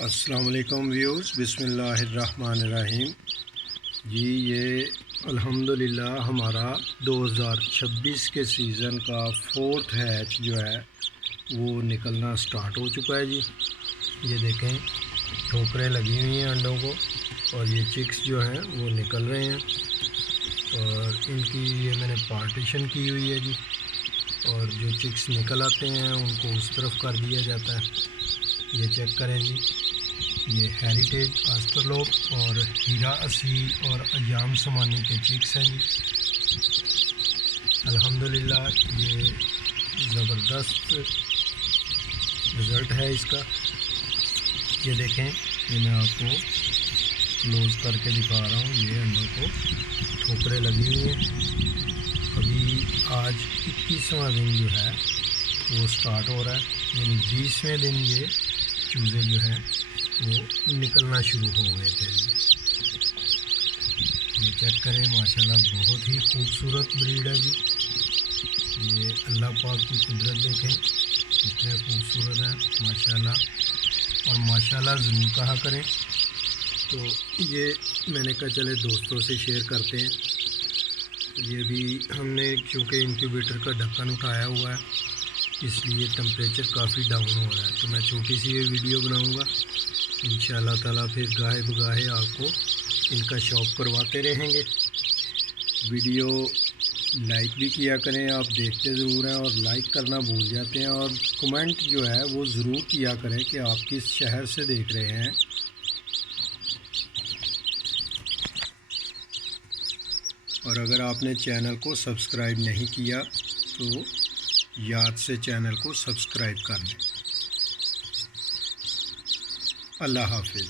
السلام علیکم ویورز، بسم اللہ الرحمن الرحیم۔ جی یہ الحمدللہ ہمارا 2026 کے سیزن کا 4تھ ہیچ جو ہے وہ نکلنا سٹارٹ ہو چکا ہے۔ جی یہ دیکھیں ٹھوکریں لگی ہوئی ہیں انڈوں کو، اور یہ چکس جو ہیں وہ نکل رہے ہیں، اور ان کی یہ میں نے پارٹیشن کی ہوئی ہے جی۔ اور جو چکس نکل آتے ہیں ان کو اس طرف کر دیا جاتا ہے۔ یہ چیک کریں جی، یہ ہیریٹیج آسٹرلوپ اور ہیرا اسی اور ایام سمانی کے چکس ہیں جی۔ الحمدللہ یہ زبردست رزلٹ ہے اس کا۔ یہ دیکھیں، یہ میں آپ کو کلوز کر کے دکھا رہا ہوں۔ یہ انڈوں کو ٹھوکریں لگی ہوئی ہیں۔ ابھی آج 21واں دن جو ہے وہ سٹارٹ ہو رہا ہے، یعنی 20ویں دن یہ چوزے جو ہیں وہ نکلنا شروع ہو گئے تھے جی۔ یہ چیک کریں، ماشاءاللہ بہت ہی خوبصورت بریڈ ہے جی۔ یہ اللہ پاک کی قدرت دیکھیں کتنے خوبصورت ہیں ماشاءاللہ، اور ماشاءاللہ ضرور کہا کریں۔ تو یہ میں نے کہا چلے دوستوں سے شیئر کرتے ہیں۔ یہ بھی ہم نے چونکہ انکیوبیٹر کا ڈھکن اٹھایا ہوا ہے، اس لیے ٹمپریچر کافی ڈاؤن ہو رہا ہے، تو میں چھوٹی سی یہ ویڈیو بناؤں گا انشاءاللہ تعالیٰ، پھر گاہے بگاہے آپ کو ان کا شوق کرواتے رہیں گے۔ ویڈیو لائک بھی کیا کریں، آپ دیکھتے ضرور ہیں اور لائک کرنا بھول جاتے ہیں، اور کمنٹ جو ہے وہ ضرور کیا کریں کہ آپ کس شہر سے دیکھ رہے ہیں۔ اور اگر آپ نے چینل کو سبسکرائب نہیں کیا تو یاد سے چینل کو سبسکرائب کر لیں۔ اللہ حافظ۔